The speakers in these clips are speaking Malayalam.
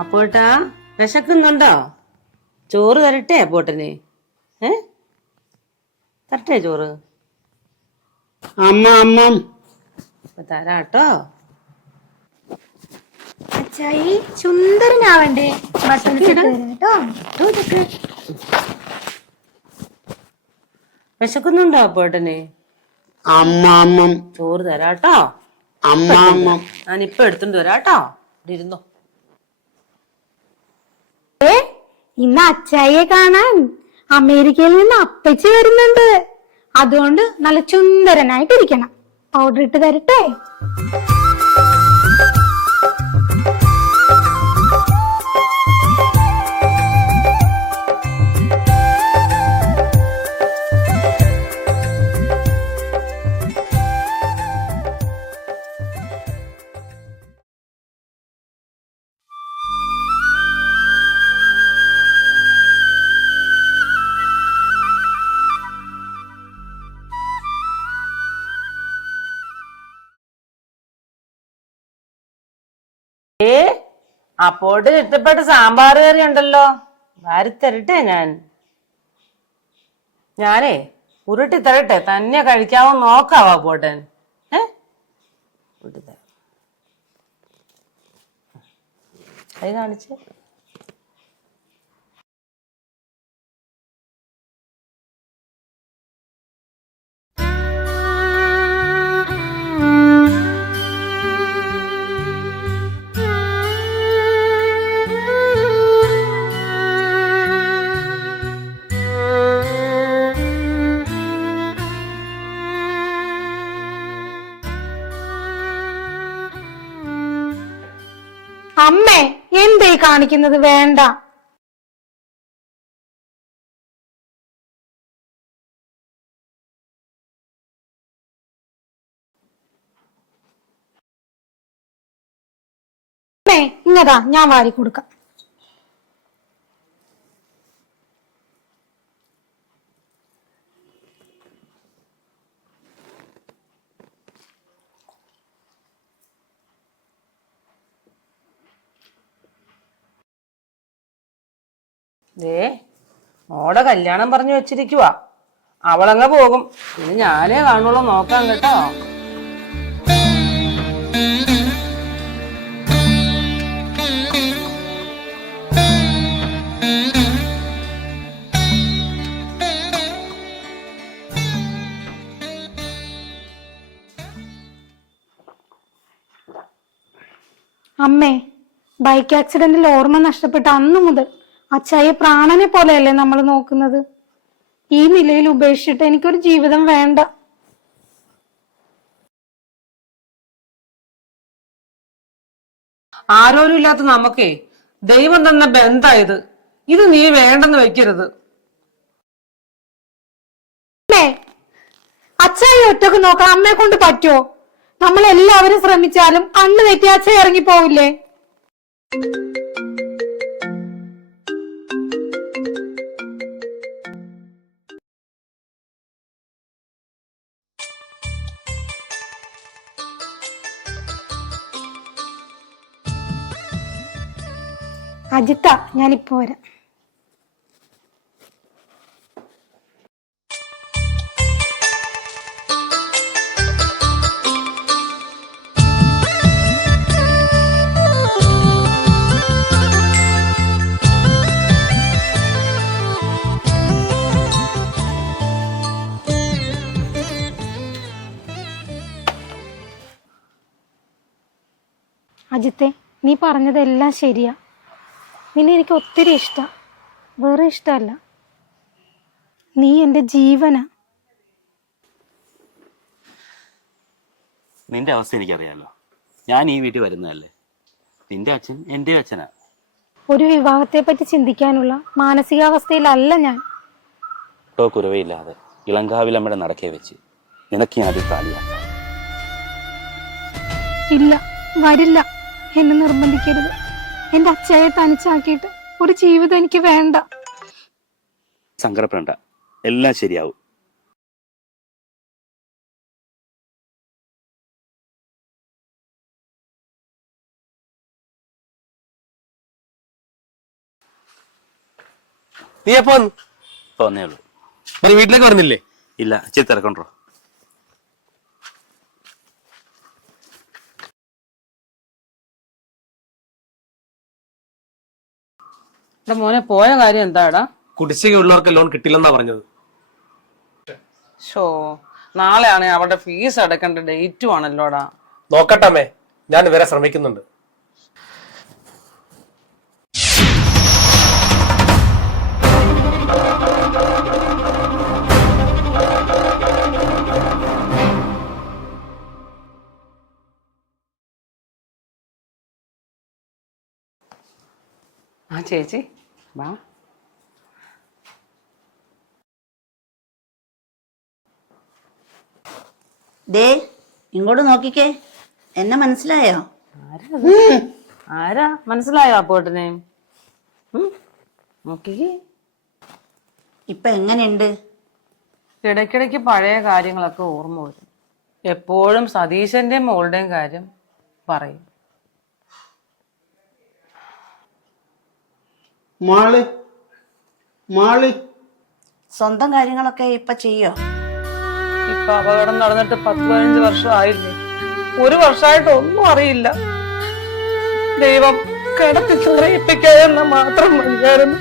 അപ്പോട്ടാ വിശക്കുന്നുണ്ടോ? ചോറ് തരട്ടെ അപ്പോട്ടന്? തരട്ടെ ചോറ്? തരാട്ടോ. അച്ചായി സുന്ദരനാവണ്ടേ? വിശക്കുന്നുണ്ടോ അപ്പോട്ടന്? ചോറ് തരാട്ടോ. ഞാനിപ്പൊ എടുത്തോണ്ട് വരാട്ടോ. ഇരുന്നോ. ഇന്ന് അച്ചായിയെ കാണാൻ അമേരിക്കയിൽ നിന്ന് അപ്പച്ചി വരുന്നുണ്ട്. അതുകൊണ്ട് നല്ല സുന്ദരനായിട്ടിരിക്കണം. പൗഡർ ഇട്ട് തരട്ടെ? അപ്പോട്ട് ഇഷ്ടപ്പെട്ട സാമ്പാർ കറി ഉണ്ടല്ലോ, വാരി തരട്ടെ? ഞാനേ ഉരുട്ടി തരട്ടെ? തന്നെ കഴിക്കാവോ നോക്കാവോ അപ്പോട്ടൻ? കൈ കാണിച്ച്. അമ്മേ, എന്തേ കാണിക്കുന്നത്? വേണ്ട. അമ്മേ, ഇങ്ങതാ, ഞാൻ വാരി കൊടുക്കാം. മോടെ കല്യാണം പറഞ്ഞു വെച്ചിരിക്കുവാ. അവളങ്ങ് പോകും. ഇനി ഞാനേ കാണുള്ളൂ. നോക്കാം കേട്ടോ. അമ്മേ, ബൈക്ക് ആക്സിഡന്റിൽ ഓർമ്മ നഷ്ടപ്പെട്ട അന്നു മുതൽ അച്ചായെ പ്രാണനെ പോലെയല്ലേ നമ്മൾ നോക്കുന്നത്. ഈ നിലയിൽ ഉപേക്ഷിച്ചിട്ട് എനിക്കൊരു ജീവിതം വേണ്ട. ആരോരും ഇല്ലാത്ത നമുക്കേ ദൈവം തന്ന ബന്ധായത്. ഇത് നീ വേണ്ടെന്ന് വെക്കരുത്. അച്ചായി ഒറ്റക്ക് നോക്കാൻ അമ്മയെ കൊണ്ട് പറ്റുമോ? നമ്മൾ എല്ലാവരും ശ്രമിച്ചാലും കണ്ണു തെറ്റി അച്ചായി ഇറങ്ങി പോവില്ലേ? അജിത്ത, ഞാനിപ്പോ വരാം. അജിത്തെ, നീ പറഞ്ഞതെല്ലാം ശരിയാ. നിന്നെ എനിക്ക് ഒത്തിരി ഇഷ്ടം, വേറെ ഇഷ്ടമല്ല. നീ എന്റെ ജീവനാ. നിന്റെ അവസ്ഥ എനിക്കറിയാലോ. ഞാൻ ഈ വീട്ടിൽ വരുന്നതല്ലേ. നിന്റെ അച്ഛൻ എന്റെ അച്ഛനാ. ഒരു വിവാഹത്തെ പറ്റി ചിന്തിക്കാനുള്ള മാനസികാവസ്ഥയിലല്ല ഞാൻ. കുറവയില്ലാതെ ഇളങ്കാവിലമ്മയുടെ നടക്കേ വെച്ച് നിനക്ക് ഞാൻ അതിൽ താലിയാക്കാം. ഇല്ല, വരില്ല. എന്നെ നിർബന്ധിക്കരുത്. എന്റെ അച്ഛയെ തനിച്ചാക്കിയിട്ട് ഒരു ജീവിതം എനിക്ക് വേണ്ട. സങ്കടപ്പെടണ്ട, എല്ലാം ശരിയാവും. നീ എപ്പോ വന്നു? ഇപ്പൊ വന്നേ ഉള്ളൂ. നീ വീട്ടിലേക്ക് വരുന്നില്ലേ? ഇല്ല, ഇച്ചിരി തിരക്കൊണ്ടോ. മോനെ പോയ കാര്യം എന്താടാ? കുടിശ്ശിക ഉള്ളവർക്ക് ലോൺ കിട്ടില്ലെന്നാ പറഞ്ഞത്. ഷോ, നാളെയാണ് അവരുടെ ഫീസ് അടക്കേണ്ട ഡേറ്റും ആണല്ലോടാ. നോക്കട്ടമ്മേ, ഞാൻ ഇവരെ ശ്രമിക്കുന്നുണ്ട്. ആ ചേച്ചി വാ. ദേ ഇങ്ങോട്ട് നോക്കിക്കേ, എന്നെ മനസ്സിലായോ? ആരാ മനസ്സിലായോ അപ്പോട്ടിനെ? നോക്കിക്കേ. ഇപ്പൊ എങ്ങനെയുണ്ട്? ഇടയ്ക്കിടയ്ക്ക് പഴയ കാര്യങ്ങളൊക്കെ ഓർമ്മ വരും. എപ്പോഴും സതീശന്റെയും മോളുടെയും കാര്യം പറയും. സ്വന്തം കാര്യങ്ങളൊക്കെ ഇപ്പൊ ചെയ്യോ? ഇപ്പൊ അപകടം നടന്നിട്ട് 10-15 വർഷം ആയില്ലേ? 1 വർഷമായിട്ട് ഒന്നും അറിയില്ല. ദൈവം കിടത്തി തുറയിപ്പിക്കാതെന്ന മാത്രം മതിയായിരുന്നു.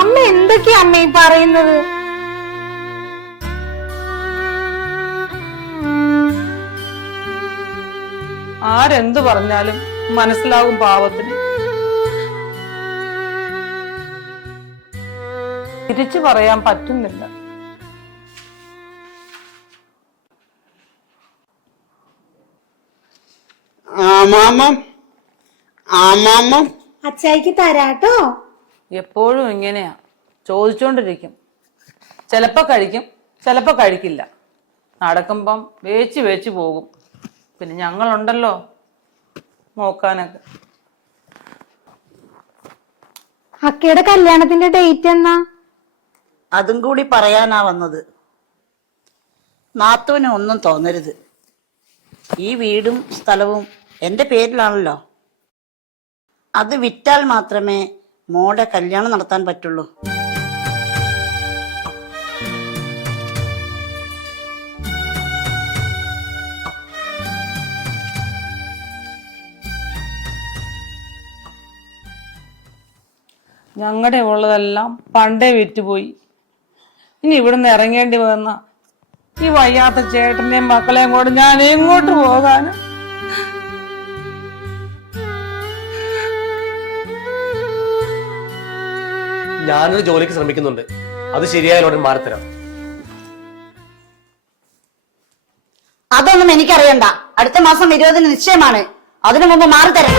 അമ്മ എന്തൊക്കെയാ അമ്മ ഈ പറയുന്നത്? ആരെന്ത് പറഞ്ഞാലും മനസ്സിലാവും പാവത്തിന്. തിരിച്ചു പറയാൻ പറ്റുന്നില്ല. അച്ചായിക്ക് തരാട്ടോ. എപ്പോഴും ഇങ്ങനെയാ, ചോദിച്ചോണ്ടിരിക്കും. ചിലപ്പോ കഴിക്കും, ചിലപ്പോ കഴിക്കില്ല. നടക്കുമ്പം വേച്ച് വേച്ച് പോകും. പിന്നെ ഞങ്ങളുണ്ടല്ലോ നോക്കാനൊക്കെ. അക്കയുടെ കല്യാണത്തിന്റെ ഡേറ്റ് എന്നാ? അതും കൂടി പറയാനാ വന്നത്. നാത്തൂന് ഒന്നും തോന്നരുത്. ഈ വീടും സ്ഥലവും എന്റെ പേരിലാണല്ലോ. അത് വിറ്റാൽ മാത്രമേ മോടെ കല്യാണം നടത്താൻ പറ്റുള്ളൂ. ഞങ്ങളുടെ ഉള്ളതെല്ലാം പണ്ടേ വിറ്റുപോയി. ഇനി ഇവിടുന്ന് ഇറങ്ങേണ്ടി വന്ന ഈ വയ്യാത്ത ചേട്ടനെയും മക്കളെയും കൂടെ ഞാൻ എങ്ങോട്ട് പോകാന്? ഞാനൊരു ജോലിക്ക് ശ്രമിക്കുന്നുണ്ട്. അത് ശരിയായ ഉടൻ മാറിത്തരാം. അതൊന്നും എനിക്കറിയണ്ട. അടുത്ത മാസം 20-ന് നിശ്ചയമാണ്. അതിനു മുമ്പ് മാറിത്തരാം.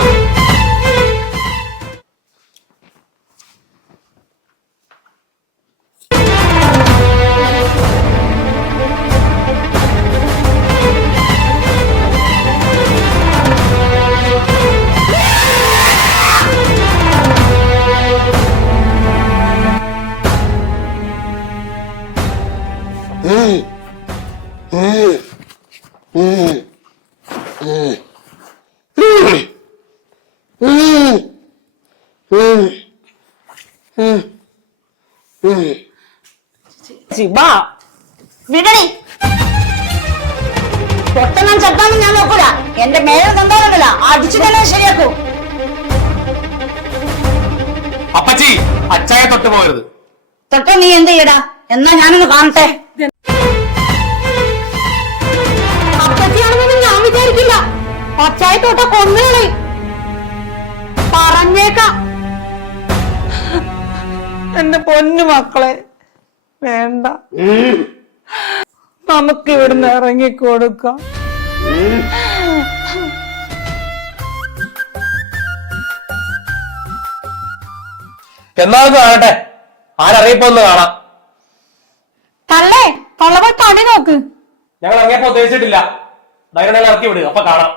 വിടണി. പൊട്ടണം ചത്താന്നും ഞാൻ നോക്കൂല. എന്റെ മേലെ തന്നാലുണ്ടല്ല അടിച്ചു തന്നെ ശരിയാക്കൂ. അപ്പച്ചി, അച്ചായ തൊട്ട് പോകരുത്. തൊട്ട നീ എന്ത് ചെയ്യടാ? എന്നാ ഞാനൊന്ന് കാണട്ടെ. അപ്പച്ചിയാണെന്നൊന്നും ഞാൻ വിചാരിക്കില്ല. അച്ചായ തൊട്ട കൊന്നുകളെ പറഞ്ഞേക്കാം. എന്റെ പൊന്നു മക്കളെ, വേണ്ട, നമുക്ക് ഇവിടുന്ന് ഇറങ്ങിക്കൊടുക്കാം. എന്നാന്ന് കാണട്ടെ, ആരറിയപ്പോന്ന് കാണാം. തള്ളേ തള്ളപോയി പണി നോക്ക്. ഞങ്ങൾ ഇറങ്ങിയപ്പോ ഉദ്ദേശിച്ചിട്ടില്ല. ധൈര്യം ഇറക്കി വിടുക, അപ്പൊ കാണാം.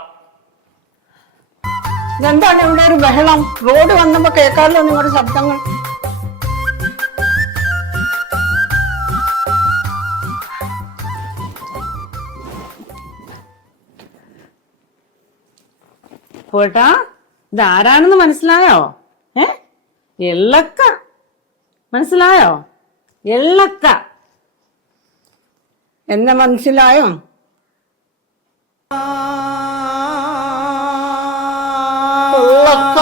എന്താണ് ഇവിടെ ഒരു ബഹളം? റോഡ് വന്നപ്പോ കേൾക്കാമല്ലോ നിങ്ങളുടെ ശബ്ദങ്ങൾ. പോട്ടാ, ഇതാരാണെന്ന് മനസ്സിലായോ? എള്ളക്ക മനസ്സിലായോ? എള്ളക്ക. എന്നെ മനസ്സിലായോ? എള്ളക്ക.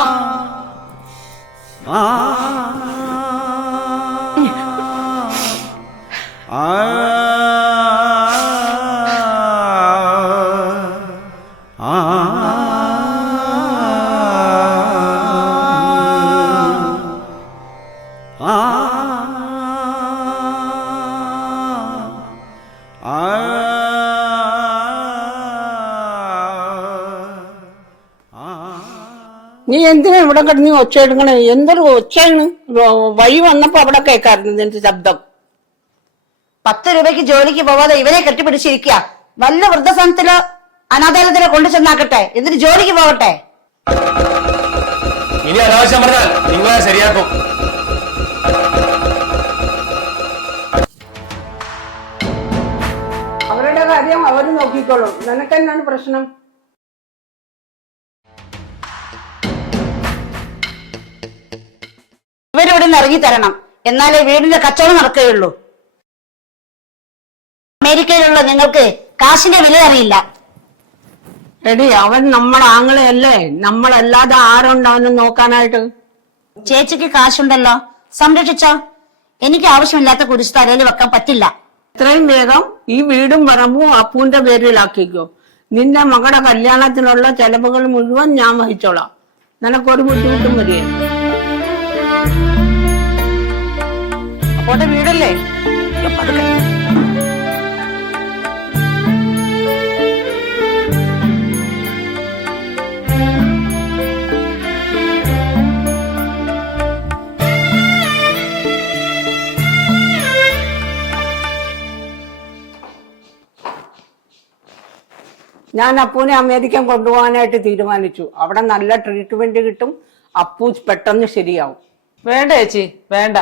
നീ എന്തിനാ ഇവിടെ കിടന്ന് ഒച്ച എടുക്കണേ? എന്തൊരു ഒച്ചയാണ്! വഴി വന്നപ്പോ അവിടെ കേൾക്കാറുണ്ട് നിന്റെ ശബ്ദം. 10 രൂപയ്ക്ക് ജോലിക്ക് പോവാതെ ഇവരെ കെട്ടിപ്പിടിച്ചിരിക്കുക. വല്ല വൃദ്ധസദനത്തിലോ അനാഥാലയത്തിലോ കൊണ്ടു ചെന്നാക്കട്ടെ, എന്നിട്ട് ജോലിക്ക് പോകട്ടെ. ഇനി അനാവശ്യം പറഞ്ഞാൽ നിങ്ങളെ ശരിയാക്കും. അവരുടെ കാര്യം അവര് നോക്കിക്കോളും. നിനക്കെന്നാണ് പ്രശ്നം? ഇവരിവിടെ നിന്ന് ഇറങ്ങി തരണം, എന്നാലേ വീടിന്റെ കച്ചവടം നടക്കുകയുള്ളൂ. അമേരിക്കയിലുള്ള നിങ്ങൾക്ക് കാശിന്റെ വില അറിയില്ല. എടി, അവൻ നമ്മുടെ ആങ്ങളെയല്ലേ, നമ്മളല്ലാതെ ആരുണ്ട് അവനെ നോക്കാനായിട്ട്? ചേച്ചിക്ക് കാശുണ്ടല്ലോ, സംരക്ഷിച്ചോ. എനിക്ക് ആവശ്യമില്ലാത്ത കുരിശ് തലയിൽ വെക്കാൻ പറ്റില്ല. എത്രയും വേഗം ഈ വീടും പറമ്പും അപ്പൂന്റെ പേരിലാക്കിക്കോ. നിന്റെ മകളുടെ കല്യാണത്തിനുള്ള ചെലവുകൾ മുഴുവൻ ഞാൻ വഹിച്ചോളാം. നിനക്കൊരു ബുദ്ധിമുട്ടും വരികയില്ല. അപ്പോട്ടെ വീടല്ലേ? ഞാൻ അപ്പൂനെ അമേരിക്കൻ കൊണ്ടുപോകാനായിട്ട് തീരുമാനിച്ചു. അവിടെ നല്ല ട്രീറ്റ്മെന്റ് കിട്ടും. അപ്പൂ പെട്ടെന്ന് ശരിയാവും. വേണ്ട ചേച്ചി, വേണ്ട.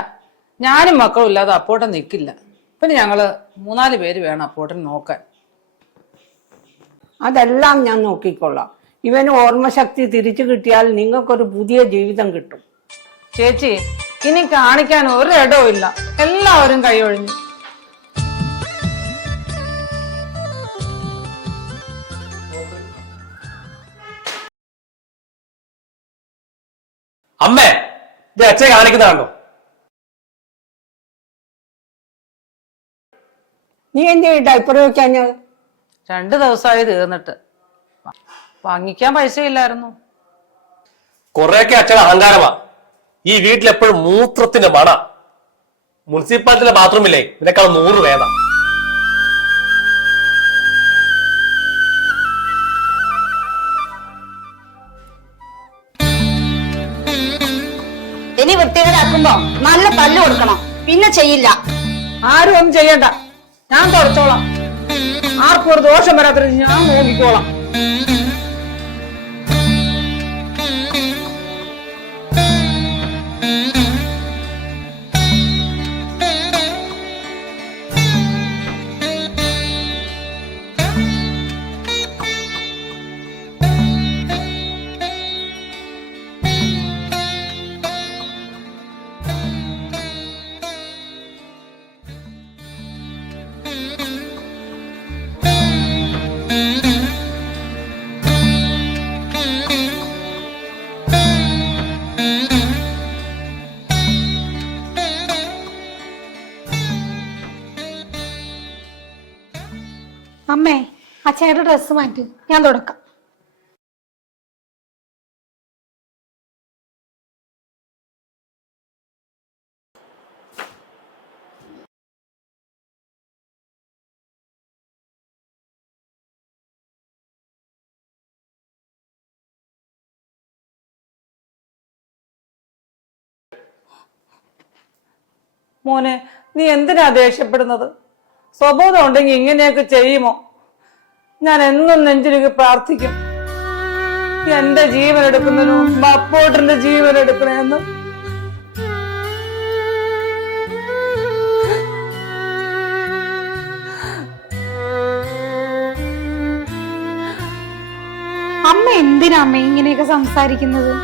ഞാനും മക്കളും ഇല്ലാതെ അപ്പോട്ടൻ നിൽക്കില്ല. പിന്നെ ഞങ്ങള് 3-4 പേര് വേണം അപ്പോട്ടൻ നോക്കാൻ. അതെല്ലാം ഞാൻ നോക്കിക്കൊള്ളാം. ഇവന് ഓർമ്മശക്തി തിരിച്ചു കിട്ടിയാൽ നിങ്ങൾക്കൊരു പുതിയ ജീവിതം കിട്ടും. ചേച്ചി, ഇനി കാണിക്കാൻ ഒരിടവും ഇല്ല. എല്ലാവരും കൈയൊഴിഞ്ഞു. അമ്മേ, ഇത് അച്ഛൻ കാണിക്കുന്നതാണോ? നീ എന്ത് ഡൈപ്പർ വെക്കാഞ്ഞത്? 2 ദിവസമായി തീർന്നിട്ട്. വാങ്ങിക്കാൻ പൈസ ഇല്ലായിരുന്നു. കുറെയൊക്കെ അച്ഛൻ അഹങ്കാരമാ. ഈ വീട്ടിലെപ്പോഴും മൂത്രത്തിന്റെ മണ. മുനിസിപ്പാലിറ്റിയിലെ ബാത്റൂമില്ലേ, ഇതിനേക്കാൾ 100 വേണം. ഇനി വൃത്തികേടാക്കുമ്പോ നല്ല തല്ല് കൊടുക്കണം, പിന്നെ ചെയ്യില്ല. ആരും ഒന്നും ചെയ്യണ്ട, ഞാൻ തുടച്ചോളാം. ആർക്കും ഒരു ദോഷം വരാത്ത ഞാൻ നോക്കിക്കോളാം. അമ്മേ, അച്ഛയുടെ ഡ്രസ്സ് മാറ്റി, ഞാൻ തുടക്കാം. മോനെ, നീ എന്തിനാ ദേഷ്യപ്പെടുന്നത്? സ്വബോധം ഉണ്ടെങ്കിൽ ഇങ്ങനെയൊക്കെ ചെയ്യുമോ? ഞാൻ എന്നും നെഞ്ചിലേക്ക് പ്രാർത്ഥിക്കും, എന്റെ ജീവൻ എടുക്കുന്നതിനു അപ്പോട്ടന്റെ ജീവൻ എടുക്കണമെന്ന്. അമ്മ എന്തിനാ അമ്മ ഇങ്ങനെയൊക്കെ സംസാരിക്കുന്നത്?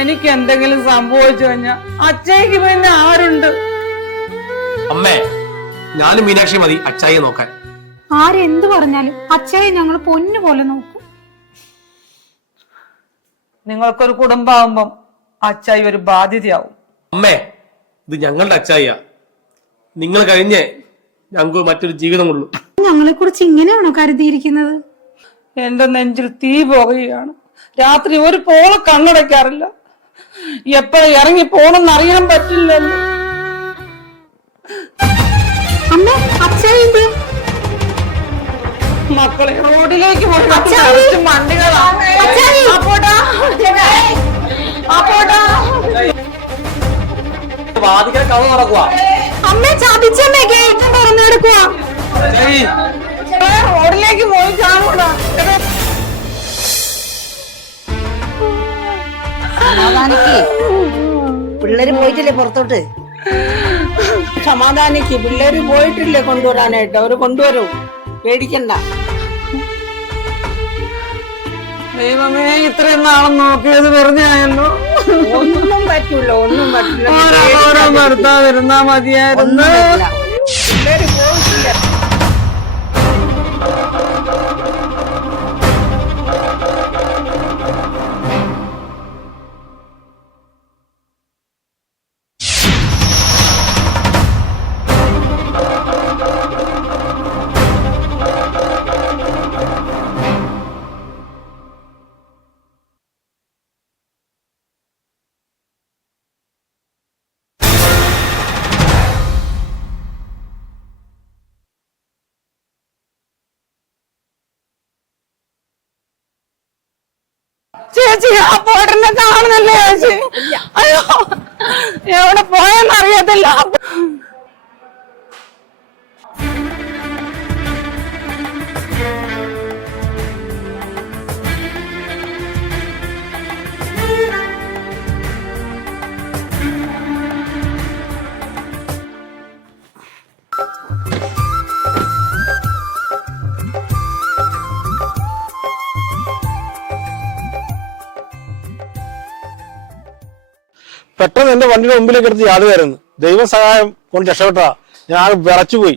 എനിക്ക് എന്തെങ്കിലും സംഭവിച്ചു കഴിഞ്ഞാ അച്ഛയ്ക്ക് പിന്നെ ആരുണ്ട്? അമ്മേ, ഞാനും മീനാക്ഷി മതി അച്ചായിയെ നോക്കാൻ. ആരെന്ത് പറഞ്ഞാലും അച്ചായെ ഞങ്ങൾ പൊന്നു പോലെ നോക്കും. നിങ്ങൾക്കൊരു കുടുംബാവുമ്പം അച്ചായി ഒരു ബാധ്യതയാവും. അമ്മേ, ഇത് ഞങ്ങളുടെ അച്ചായിയാ. നിങ്ങൾ കഴിഞ്ഞേ ഞങ്ങൾക്ക് മറ്റൊരു ജീവിതമുള്ളൂ. ഞങ്ങളെ കുറിച്ച് ഇങ്ങനെയാണോ കരുതിയിരിക്കുന്നത്? എന്റെ നെഞ്ചിൽ തീ പോകുകയാണ്. രാത്രി ഒരു പോളെ കണ്ണടയ്ക്കാറില്ല. എപ്പോഴും ഇറങ്ങി പോണെന്ന് അറിയാൻ പറ്റില്ലല്ലോ. അമ്മേ, അച്ചായി മക്കളെ റോഡിലേക്ക് പോയി വണ്ടികളാ. വാതിക്കൽ കഥ നടക്കുക. അമ്മ ചതിച്ചമ്മേ, ഗേറ്റ് തുറന്നെടുക്കുക. റോഡിലേക്ക് പോയി കാണൂടാ. സമാധാനിക്ക്, പിള്ളേര് പോയിട്ടില്ലേ പുറത്തോട്ട്? സമാധാനിക്ക്, പിള്ളേര് പോയിട്ടില്ലേ കൊണ്ടുവരാനായിട്ട്, അവര് കൊണ്ടുവരും, പേടിക്കണ്ട. ദൈവമേ, ഇത്രയും നാളും നോക്കിയത് വെറുതെ ആയല്ലോ. ഒന്നും പറ്റൂല, ഒന്നും പറ്റില്ല. ഓരോ ഭർത്താവിരുന്നാ മതിയായിരുന്നു. പിള്ളേര് പോയിട്ടില്ല. ചേച്ചി, ആ പോട്ടനെ കാണുന്നില്ലേ ചേച്ചി? അയ്യോ, എവിടെ പോയെന്ന് അറിയത്തില്ല. പെട്ടെന്ന് എന്റെ വണ്ടിയുടെ മുമ്പിലേക്ക് എടുത്ത് ചാടുകയായിരുന്നു. ദൈവ സഹായം കൊണ്ട് രക്ഷപ്പെട്ടാ. ഞാൻ വിറച്ചുപോയി.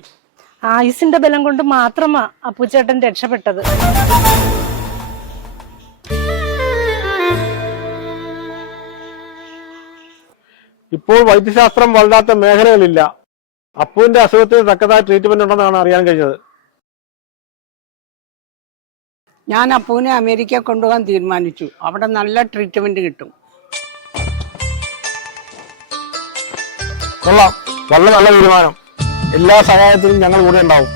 ആയുസിന്റെ ബലം കൊണ്ട് മാത്രമാ അപ്പുച്ചേട്ടൻ രക്ഷപ്പെട്ടത്. ഇപ്പോൾ വൈദ്യശാസ്ത്രം വളരാത്ത മേഖലകളില്ല. അപ്പുവിന്റെ അസുഖത്തിന് തക്കതായ ട്രീറ്റ്മെന്റ് ഉണ്ടെന്നാണ് അറിയാൻ കഴിഞ്ഞത്. ഞാൻ അപ്പൂനെ അമേരിക്ക കൊണ്ടുപോകാൻ തീരുമാനിച്ചു. അവിടെ നല്ല ട്രീറ്റ്മെന്റ് കിട്ടും. കൊള്ളാം, വളരെ നല്ല തീരുമാനം. എല്ലാ സഹായത്തിനും ഞങ്ങൾ കൂടെ ഉണ്ടാവും.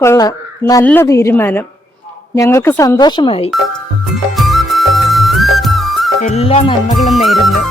കൊള്ളാം, നല്ല തീരുമാനം. ഞങ്ങൾക്ക് സന്തോഷമായി. എല്ലാ നന്മകളും നേരുന്നു.